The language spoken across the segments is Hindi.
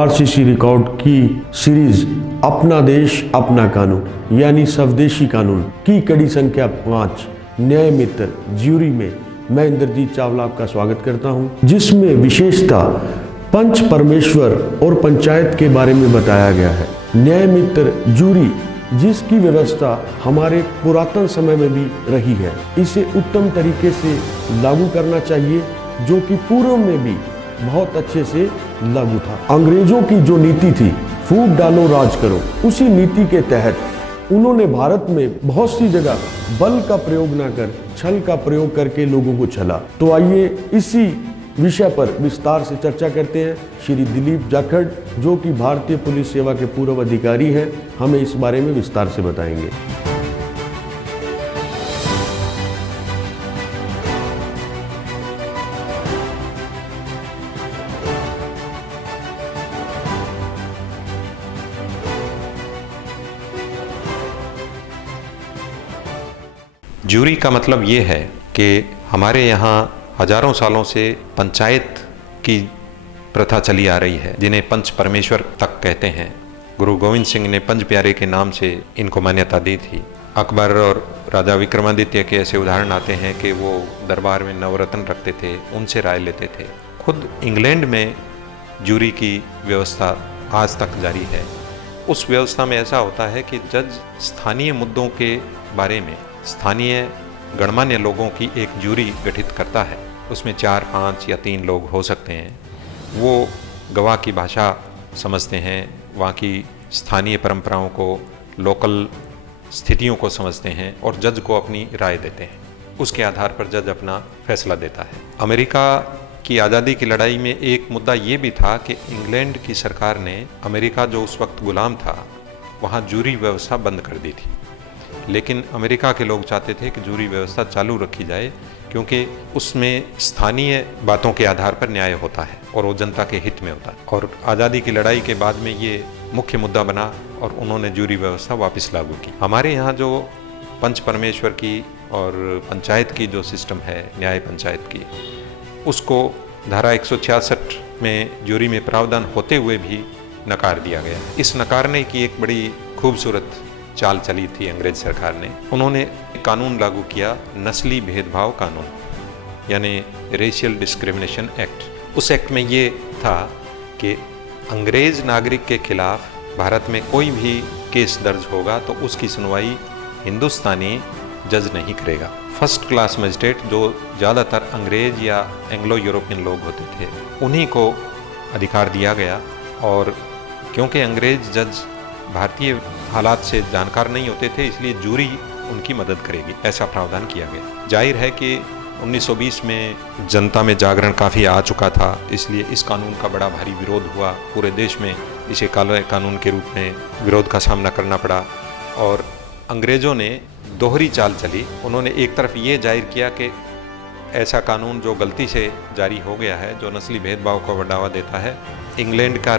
आरसीसी रिकॉर्ड की सीरीज अपना देश अपना कानून यानी स्वदेशी कानून की कड़ी संख्या 5 न्याय मित्र ज्यूरी में मैं इंद्रजीत चावला आपका स्वागत करता हूं, जिसमें विशेषता पंच परमेश्वर और पंचायत के बारे में बताया गया है। न्याय मित्र ज्यूरी जिसकी व्यवस्था हमारे पुरातन समय में भी रही है, इसे उत्तम तरीके से लागू करना चाहिए, जो कि पूर्व में भी बहुत अच्छे से लागू था। अंग्रेजों की जो नीति थी, फूट डालो राज करो, उसी नीति के तहत उन्होंने भारत में बहुत सी जगह बल का प्रयोग ना कर छल का प्रयोग करके लोगों को छला। तो आइए इसी विषय पर विस्तार से चर्चा करते हैं। श्री दिलीप जाखड़, जो कि भारतीय पुलिस सेवा के पूर्व अधिकारी हैं, हमें इस बारे में विस्तार से बताएंगे। ज्यूरी का मतलब ये है कि हमारे यहाँ हजारों सालों से पंचायत की प्रथा चली आ रही है, जिन्हें पंच परमेश्वर तक कहते हैं। गुरु गोविंद सिंह ने पंच प्यारे के नाम से इनको मान्यता दी थी। अकबर और राजा विक्रमादित्य के ऐसे उदाहरण आते हैं कि वो दरबार में नवरत्न रखते थे, उनसे राय लेते थे। खुद इंग्लैंड में ज्यूरी की व्यवस्था आज तक जारी है। उस व्यवस्था में ऐसा होता है कि जज स्थानीय मुद्दों के बारे में स्थानीय गणमान्य लोगों की एक ज्यूरी गठित करता है। उसमें 4, 5 या 3 लोग हो सकते हैं। वो गवाह की भाषा समझते हैं, वहाँ की स्थानीय परंपराओं को, लोकल स्थितियों को समझते हैं और जज को अपनी राय देते हैं। उसके आधार पर जज अपना फैसला देता है। अमेरिका की आज़ादी की लड़ाई में एक मुद्दा ये भी था कि इंग्लैंड की सरकार ने अमेरिका, जो उस वक्त गुलाम था, वहाँ ज्यूरी व्यवस्था बंद कर दी थी। लेकिन अमेरिका के लोग चाहते थे कि ज्यूरी व्यवस्था चालू रखी जाए, क्योंकि उसमें स्थानीय बातों के आधार पर न्याय होता है और वो जनता के हित में होता है। और आज़ादी की लड़ाई के बाद में ये मुख्य मुद्दा बना और उन्होंने ज्यूरी व्यवस्था वापस लागू की। हमारे यहाँ जो पंच परमेश्वर की और पंचायत की जो सिस्टम है, न्याय पंचायत की, उसको धारा 166 में ज्यूरी में प्रावधान होते हुए भी नकार दिया गया। इस नकारने की एक बड़ी खूबसूरत चाल चली थी अंग्रेज सरकार ने। उन्होंने कानून लागू किया, नस्ली भेदभाव कानून, यानी रेशियल डिस्क्रिमिनेशन एक्ट। उस एक्ट में ये था कि अंग्रेज नागरिक के खिलाफ भारत में कोई भी केस दर्ज होगा तो उसकी सुनवाई हिंदुस्तानी जज नहीं करेगा। फर्स्ट क्लास मजिस्ट्रेट, जो ज़्यादातर अंग्रेज या एंग्लो यूरोपियन लोग होते थे, उन्हीं को अधिकार दिया गया। और क्योंकि अंग्रेज जज भारतीय हालात से जानकार नहीं होते थे, इसलिए ज्यूरी उनकी मदद करेगी, ऐसा प्रावधान किया गया। जाहिर है कि 1920 में जनता में जागरण काफ़ी आ चुका था, इसलिए इस कानून का बड़ा भारी विरोध हुआ। पूरे देश में इसे काले कानून के रूप में विरोध का सामना करना पड़ा। और अंग्रेज़ों ने दोहरी चाल चली। उन्होंने एक तरफ ये जाहिर किया कि ऐसा कानून जो गलती से जारी हो गया है, जो नस्ली भेदभाव को बढ़ावा देता है, इंग्लैंड का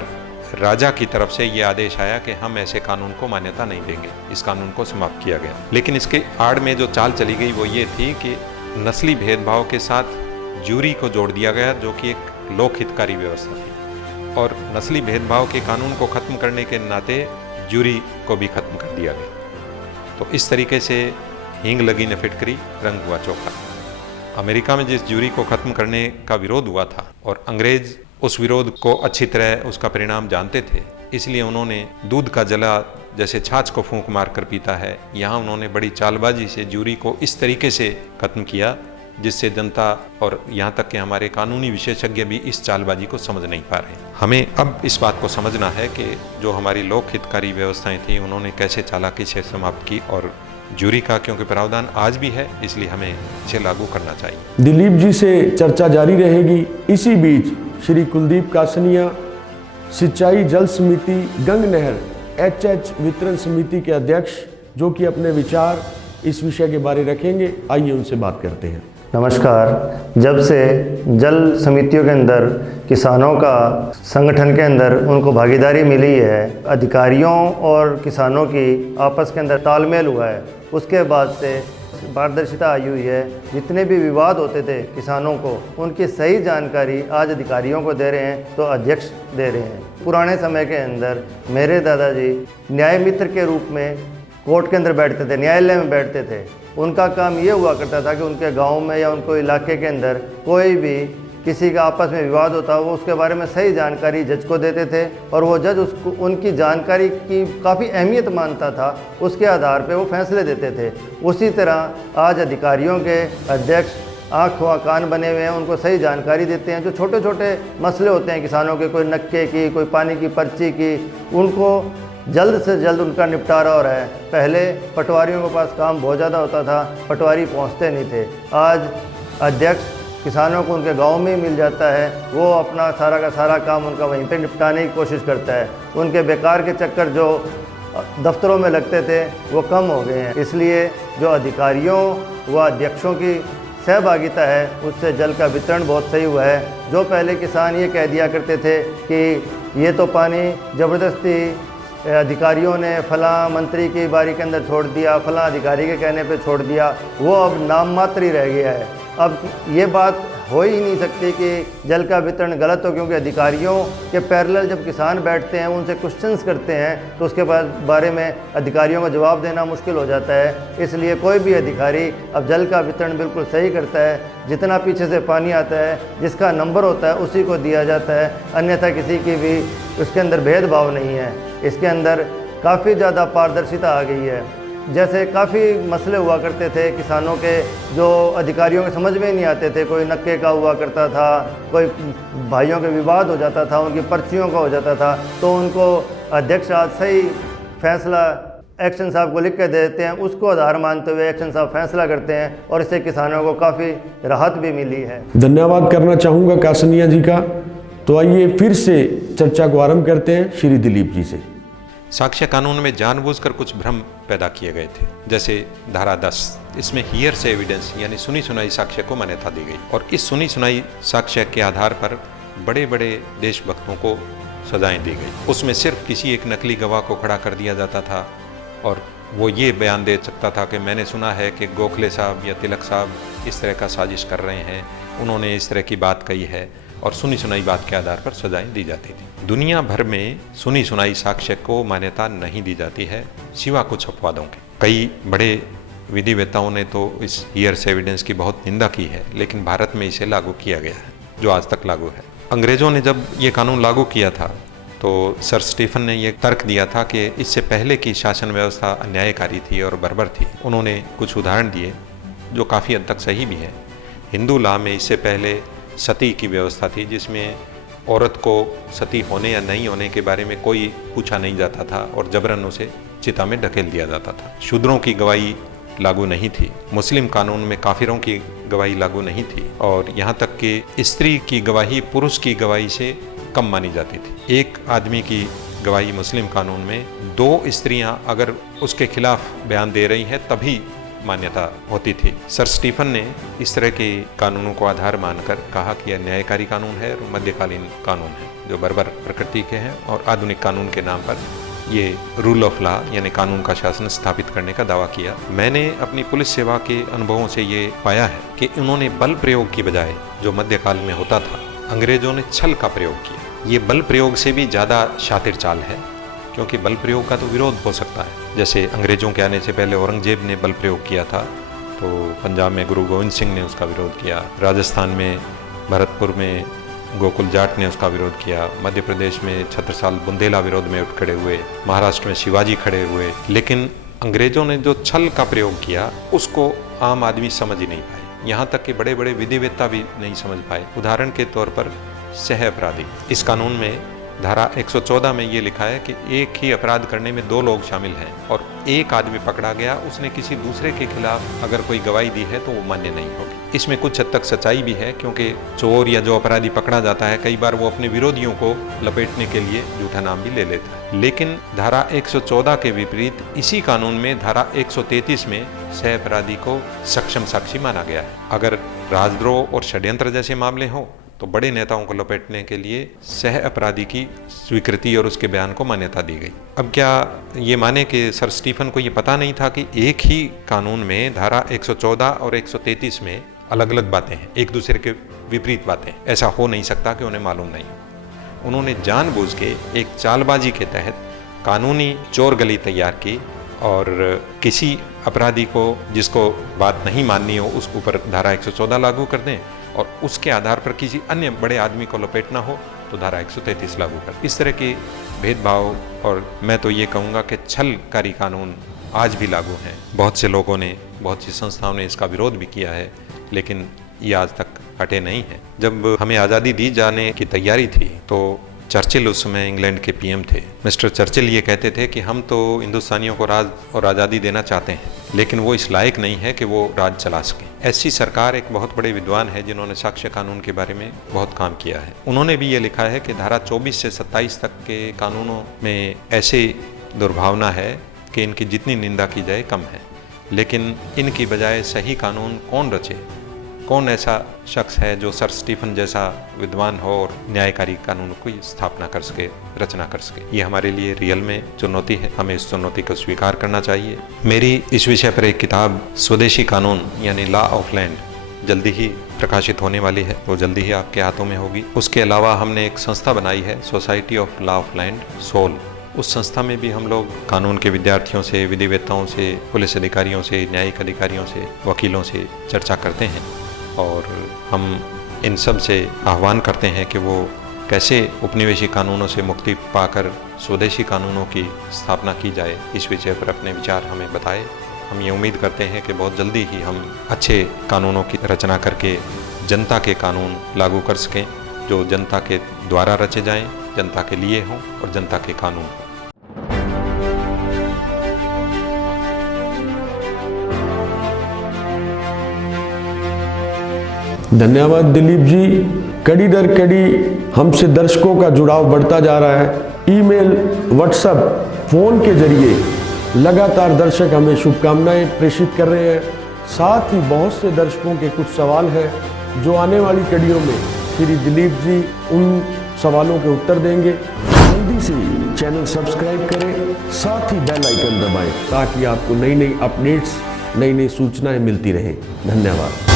राजा की तरफ से ये आदेश आया कि हम ऐसे कानून को मान्यता नहीं देंगे, इस कानून को समाप्त किया गया। लेकिन इसके आड़ में जो चाल चली गई वो ये थी कि नस्ली भेदभाव के साथ ज्यूरी को जोड़ दिया गया, जो कि एक लोक हितकारी व्यवस्था थी। और नस्ली भेदभाव के कानून को ख़त्म करने के नाते ज्यूरी को भी ख़त्म कर दिया गया। तो इस तरीके से हींग लगी न फिटकरी, रंग हुआ चोखा। अमेरिका में जिस ज्यूरी को ख़त्म करने का विरोध हुआ था और अंग्रेज़ उस विरोध को अच्छी तरह उसका परिणाम जानते थे, इसलिए उन्होंने दूध का जला जैसे छाछ को फूंक मार कर पीता है, यहाँ उन्होंने बड़ी चालबाजी से ज्यूरी को इस तरीके से खत्म किया जिससे जनता और यहाँ तक कि हमारे कानूनी विशेषज्ञ भी इस चालबाजी को समझ नहीं पा रहे। हमें अब इस बात को समझना है कि जो हमारी लोक हितकारी व्यवस्थाएं थी, उन्होंने कैसे चालाकी से समाप्त की। और ज्यूरी का क्योंकि प्रावधान आज भी है, इसलिए हमें इसे लागू करना चाहिए। दिलीप जी से चर्चा जारी रहेगी। इसी बीच श्री कुलदीप कासनिया, सिंचाई जल समिति गंग नहर HH वितरण समिति के अध्यक्ष, जो कि अपने विचार इस विषय के बारे रखेंगे, आइए उनसे बात करते हैं। नमस्कार। जब से जल समितियों के अंदर किसानों का संगठन के अंदर उनको भागीदारी मिली है, अधिकारियों और किसानों की आपस के अंदर तालमेल हुआ है, उसके बाद से पारदर्शिता आई हुई है। जितने भी विवाद होते थे किसानों को, उनकी सही जानकारी आज अधिकारियों को दे रहे हैं तो अध्यक्ष दे रहे हैं। पुराने समय के अंदर मेरे दादाजी न्याय मित्र के रूप में कोर्ट के अंदर बैठते थे, न्यायालय में बैठते थे। उनका काम ये हुआ करता था कि उनके गांव में या उनको इलाके के अंदर कोई भी किसी का आपस में विवाद होता, वो उसके बारे में सही जानकारी जज को देते थे और वो जज उसको उनकी जानकारी की काफ़ी अहमियत मानता था, उसके आधार पे वो फैसले देते थे। उसी तरह आज अधिकारियों के अध्यक्ष आँख व कान बने हुए हैं, उनको सही जानकारी देते हैं। जो छोटे छोटे मसले होते हैं किसानों के, कोई नक्के की, कोई पानी की पर्ची की, उनको जल्द से जल्द उनका निपटारा हो रहा है। पहले पटवारियों के पास काम बहुत ज़्यादा होता था, पटवारी पहुंचते नहीं थे। आज अध्यक्ष किसानों को उनके गांव में ही मिल जाता है, वो अपना सारा का सारा काम उनका वहीं पे निपटाने की कोशिश करता है। उनके बेकार के चक्कर जो दफ्तरों में लगते थे वो कम हो गए हैं। इसलिए जो अधिकारियों व अध्यक्षों की सहभागिता है उससे जल का वितरण बहुत सही हुआ है। जो पहले किसान ये कह दिया करते थे कि ये तो पानी ज़बरदस्ती अधिकारियों ने फलां मंत्री की बारी के अंदर छोड़ दिया, फलां अधिकारी के कहने पे छोड़ दिया, वो अब नाम मात्र ही रह गया है। अब ये बात हो ही नहीं सकती कि जल का वितरण गलत हो, क्योंकि अधिकारियों के पैरेलल जब किसान बैठते हैं, उनसे क्वेश्चंस करते हैं, तो उसके बारे में अधिकारियों को जवाब देना मुश्किल हो जाता है। इसलिए कोई भी अधिकारी अब जल का वितरण बिल्कुल सही करता है। जितना पीछे से पानी आता है, जिसका नंबर होता है उसी को दिया जाता है, अन्यथा किसी की भी उसके अंदर भेदभाव नहीं है। इसके अंदर काफ़ी ज़्यादा पारदर्शिता आ गई है। जैसे काफ़ी मसले हुआ करते थे किसानों के, जो अधिकारियों के समझ में ही नहीं आते थे। कोई नक्के का हुआ करता था, कोई भाइयों के विवाद हो जाता था, उनकी पर्चियों का हो जाता था, तो उनको अध्यक्ष आज सही फैसला एक्शन साहब को लिख के देते हैं, उसको आधार मानते हुए एक्शन साहब फैसला करते हैं और इससे किसानों को काफ़ी राहत भी मिली है। धन्यवाद करना चाहूँगा कासनिया जी का। तो आइए फिर से चर्चा को आरंभ करते हैं श्री दिलीप जी से। साक्ष्य कानून में जानबूझकर कुछ भ्रम पैदा किए गए थे। जैसे धारा 10, इसमें हियर से एविडेंस यानी सुनी सुनाई साक्ष्य को मान्यता दी गई और इस सुनी सुनाई साक्ष्य के आधार पर बड़े बड़े देशभक्तों को सजाएं दी गई। उसमें सिर्फ किसी एक नकली गवाह को खड़ा कर दिया जाता था और वो ये बयान दे सकता था कि मैंने सुना है कि गोखले साहब या तिलक साहब इस तरह का साजिश कर रहे हैं, उन्होंने इस तरह की बात कही है, और सुनी सुनाई बात के आधार पर सजाएं दी जाती थी। दुनिया भर में सुनी सुनाई साक्ष्य को मान्यता नहीं दी जाती है, सिवा कुछ अपवादों के। कई बड़े विधिवेताओं ने तो इस हियर्स एविडेंस की बहुत निंदा की है, लेकिन भारत में इसे लागू किया गया है, जो आज तक लागू है। अंग्रेजों ने जब ये कानून लागू किया था तो सर स्टीफन ने ये तर्क दिया था कि इससे पहले की शासन व्यवस्था अन्यायकारी थी और बर्बर थी। उन्होंने कुछ उदाहरण दिए जो काफ़ी हद तक सही भी है। हिंदू लॉ में इससे पहले सती की व्यवस्था थी, जिसमें औरत को सती होने या नहीं होने के बारे में कोई पूछा नहीं जाता था और जबरन उसे चिता में ढकेल दिया जाता था। शूद्रों की गवाही लागू नहीं थी। मुस्लिम कानून में काफिरों की गवाही लागू नहीं थी और यहाँ तक कि स्त्री की गवाही पुरुष की गवाही से कम मानी जाती थी। एक आदमी की गवाही मुस्लिम कानून में 2 स्त्रियां अगर उसके खिलाफ बयान दे रही हैं तभी मान्यता होती थी। सर स्टीफन ने इस तरह के कानूनों को आधार मानकर कहा कि यह न्यायकारी कानून है और मध्यकालीन कानून है, जो बर्बर प्रकृति के हैं और आधुनिक कानून के नाम पर ये रूल ऑफ लॉ यानी कानून का शासन स्थापित करने का दावा किया। मैंने अपनी पुलिस सेवा के अनुभवों से ये पाया है कि उन्होंने बल प्रयोग की बजाय, जो मध्यकाल में होता था, अंग्रेजों ने छल का प्रयोग किया। ये बल प्रयोग से भी ज़्यादा शातिर चाल है, क्योंकि बल प्रयोग का तो विरोध हो सकता है। जैसे अंग्रेजों के आने से पहले औरंगजेब ने बल प्रयोग किया था, तो पंजाब में गुरु गोविंद सिंह ने उसका विरोध किया, राजस्थान में भरतपुर में गोकुल जाट ने उसका विरोध किया, मध्य प्रदेश में छत्रसाल बुंदेला विरोध में उठ खड़े हुए, महाराष्ट्र में शिवाजी खड़े हुए। लेकिन अंग्रेजों ने जो छल का प्रयोग किया उसको आम आदमी समझ ही नहीं पाए, यहाँ तक कि बड़े बड़े विधिवेत्ता भी नहीं समझ पाए। उदाहरण के तौर पर सह अपराधी। इस कानून में धारा 114 में ये लिखा है कि एक ही अपराध करने में 2 लोग शामिल हैं और एक आदमी पकड़ा गया, उसने किसी दूसरे के खिलाफ अगर कोई गवाही दी है तो वो मान्य नहीं होगी। इसमें कुछ हद तक सच्चाई भी है, क्योंकि चोर या जो अपराधी पकड़ा जाता है कई बार वो अपने विरोधियों को लपेटने के लिए झूठा नाम भी ले लेता है। लेकिन धारा 114 के विपरीत इसी कानून में धारा 133 में सह अपराधी को सक्षम साक्षी माना गया है। अगर राजद्रोह और षड्यंत्र जैसे मामले हों तो बड़े नेताओं को लपेटने के लिए सह अपराधी की स्वीकृति और उसके बयान को मान्यता दी गई। अब क्या ये माने कि सर स्टीफन को ये पता नहीं था कि एक ही कानून में धारा 114 और 133 में अलग अलग बातें हैं, एक दूसरे के विपरीत बातें? ऐसा हो नहीं सकता कि उन्हें मालूम नहीं। उन्होंने जानबूझ के एक चालबाजी के तहत कानूनी चोर गली तैयार की और किसी अपराधी को जिसको बात नहीं माननी हो उसके ऊपर धारा 114 लागू कर दें और उसके आधार पर किसी अन्य बड़े आदमी को लपेटना हो तो धारा 133 लागू कर। इस तरह के भेदभाव और मैं तो ये कहूँगा कि छलकारी कानून आज भी लागू हैं। बहुत से लोगों ने, बहुत सी संस्थाओं ने इसका विरोध भी किया है, लेकिन ये आज तक हटे नहीं हैं। जब हमें आज़ादी दी जाने की तैयारी थी तो चर्चिल उस समय इंग्लैंड के पीएम थे। मिस्टर चर्चिल ये कहते थे कि हम तो हिंदुस्तानियों को राज और आज़ादी देना चाहते हैं, लेकिन वो इस लायक नहीं है कि वो राज चला सकें। ऐसी सरकार एक बहुत बड़े विद्वान है जिन्होंने साक्ष्य कानून के बारे में बहुत काम किया है। उन्होंने भी ये लिखा है कि धारा 24 से 27 तक के कानूनों में ऐसे दुर्भावना है कि इनकी जितनी निंदा की जाए कम है, लेकिन इनकी बजाय सही कानून कौन रचे? कौन ऐसा शख्स है जो सर स्टीफन जैसा विद्वान हो और न्यायकारी कानून की स्थापना कर सके, रचना कर सके? ये हमारे लिए रियल में चुनौती है, हमें इस चुनौती को स्वीकार करना चाहिए। मेरी इस विषय पर एक किताब स्वदेशी कानून यानी लॉ ऑफ लैंड जल्दी ही प्रकाशित होने वाली है, वो जल्दी ही आपके हाथों में होगी। उसके अलावा हमने एक संस्था बनाई है, society of law of land soul. उस संस्था में भी हम लोग कानून के विद्यार्थियों से, विधिवेत्ताओं से, पुलिस अधिकारियों से, न्यायिक अधिकारियों से, वकीलों से चर्चा करते हैं और हम इन सब से आह्वान करते हैं कि वो कैसे उपनिवेशी कानूनों से मुक्ति पाकर स्वदेशी कानूनों की स्थापना की जाए, इस विषय पर अपने विचार हमें बताएं। हम ये उम्मीद करते हैं कि बहुत जल्दी ही हम अच्छे कानूनों की रचना करके जनता के कानून लागू कर सकें, जो जनता के द्वारा रचे जाएं, जनता के लिए हों और जनता के कानून हों। धन्यवाद दिलीप जी। कड़ी दर कड़ी हमसे दर्शकों का जुड़ाव बढ़ता जा रहा है। ईमेल, व्हाट्सएप, फोन के जरिए लगातार दर्शक हमें शुभकामनाएं प्रेषित कर रहे हैं। साथ ही बहुत से दर्शकों के कुछ सवाल हैं जो आने वाली कड़ियों में श्री दिलीप जी उन सवालों के उत्तर देंगे। जल्दी से चैनल सब्सक्राइब करें, साथ ही बेल आइकन दबाएं ताकि आपको नई नई अपडेट्स, नई नई सूचनाएं मिलती रहें। धन्यवाद।